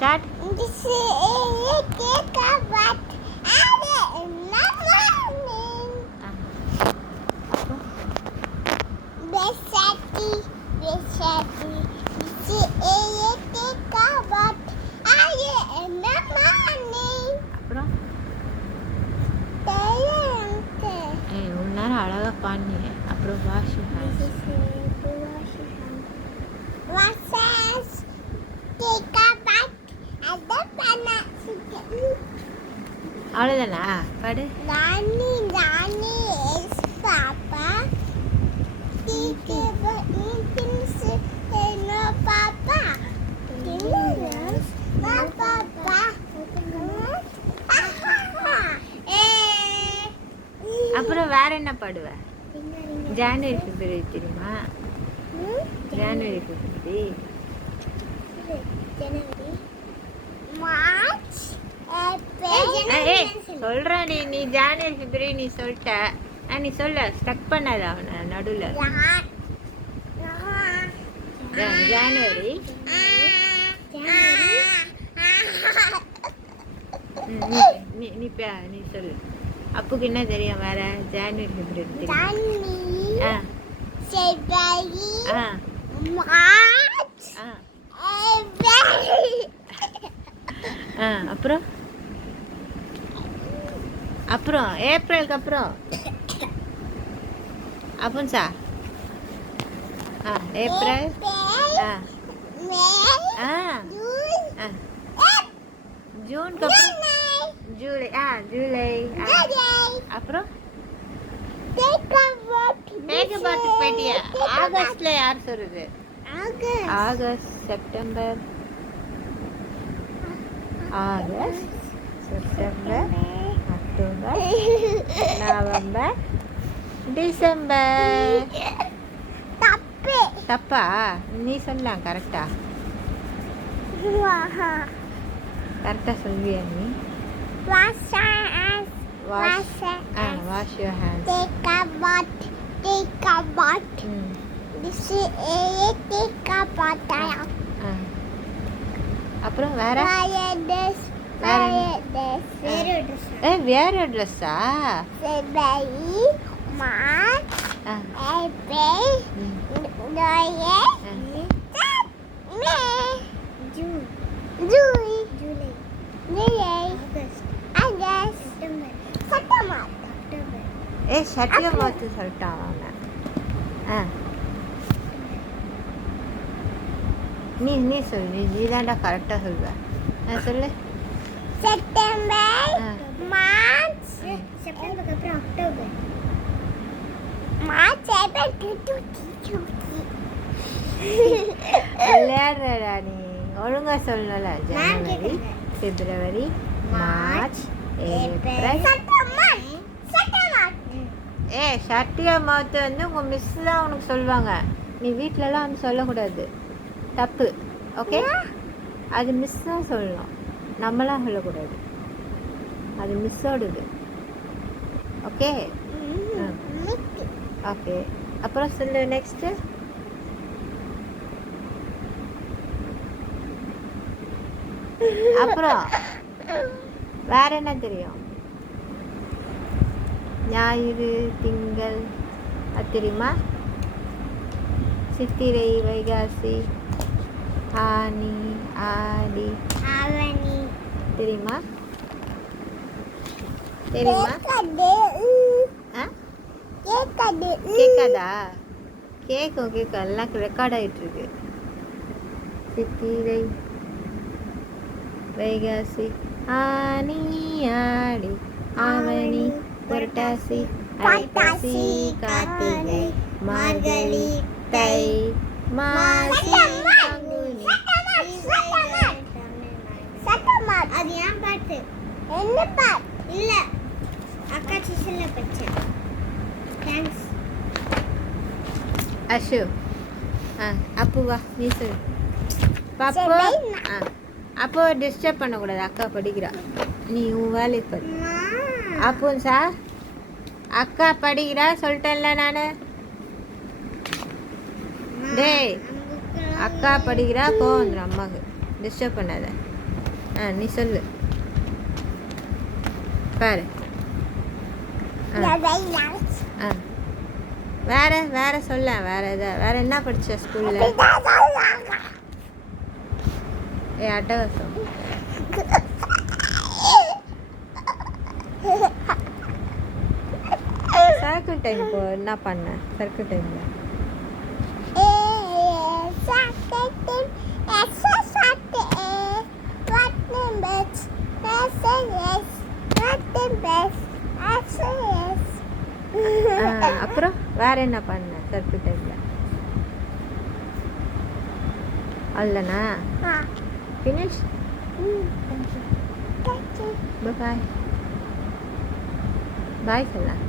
Start. This is take a bath. Besati. This is take a bath. அப்புறம் இவ்வளோ நேரம் அழகாக பாடினீங்க. அப்புறம் வாஷ் யூ ஹேண்ட்ஸ். அவ்வளோதானா? பாடு. Nani is Papa. No Papa. No Papa. அப்புறம் வேற என்ன பாடுவ? ஜனவரி பிப்ரவரி தெரியுமா? ஜனவரி பிப்ரவரி மார்ச் சொல்றேன். நீ ஜனவரி பிப்ரவரி நீ சொல்லிட்ட. நீ சொல்ல ஸ்டக் பண்ணாத அவனை நடுவில். ஜனவரி நீ சொல்லு. அப்புக்கு என்ன தெரியும் வேற? ஜனவரி பிப்ரவரி தெரியும். அப்புறம் அப்புறம் ஏப்ரலுக்கு அப்புறம் அப்புன்சா ஏப்ரல் ஜூனுக்கு அப்புறம் ஜூலை ஜூலை அப்புறம் போயிட்டியா? ஆகஸ்ட்ல யார் சொல்றது? August September August September October November December. தப்பா? நீ சொல்லலாம். கரெக்டா கரெக்டா சொல்வியா நீ? Wash your hands. Take a bath. This is take a bath. அப்புறம் வேற வேற ட்ரெஸ்ஸா? மார்ச் ஷட்டியை பார்த்து சொல்லிட்டான் அவன். நீ சொல்லு. நீ தான்டா கரெக்டாக சொல்லுவ. சொல்லு. செப்டம்பர் மார்ச் செப்டம்பருக்கு அப்புறம் அக்டோபர் மார்ச் விளையாடுறா நீ. ஒழுங்கா சொல்லல. ஜனவரி பிப்ரவரி மார்ச் ஏப்ரல். ஷட்டியை மாற்று வந்து உங்கள் மிஸ் தான் உனக்கு சொல்லுவாங்க. நீ வீட்டிலலாம் வந்து சொல்லக்கூடாது. தப்பு. ஓகே? அது மிஸ் தான் சொல்லணும். நம்மளாம் சொல்லக்கூடாது. அது மிஸ்ஸோடுது. Okay okay. அப்புறம் சொல்லு. நெக்ஸ்ட்டு அப்புறம் வேற என்ன தெரியும்? ஞாயிறு திங்கள் அது தெரியுமா? சித்திரை வைகாசி ஆனி ஆடி தெரியுமா? கேட்காதா? கேட்கும் எல்லாம் ரெக்கார்ட் ஆகிட்டு இருக்கு. சித்திரை வைகாசி ஆனி ஆடி ஆவணி புரட்டாசி ஐப்பசி கார்த்திகை மார்கழி தை மாசி பங்குனி. அது ஏன் பாட்டு? என்ன பாட்டு? இல்ல அக்கா சிஸ்ல பச்சேன். தேங்க்ஸ் அஷு. அப்பு வா நீ சொல்லு. பாப்பா அப்போ டிஸ்டர்ப் பண்ணக்கூடாது. அக்கா படிக்கிறா. நீ உன் வேலையை பாரு. அப்போ சார் அக்கா படிக்கிறா சொல்லிட்டேன்ல நான். டேய் அக்கா படிக்கிறா. வந்துடும் அம்மாவுக்கு. டிஸ்டர்ப் பண்ணாத. நீ சொல்லு பாரு. வேற வேற சொல்ல. வேற வேற என்ன படிச்ச ஸ்கூல்ல? அட்டகாசம். சர்க்கிள் டைம் போ. என்ன பண்ண சர்க்கிள் டைம்ல? அப்புறம் வேற என்ன பண்ண சர்க்கிள் டைம்ல? அவ்வளோதானா? ஃபினிஷ். பாய் பாய் சொல்லலாம்.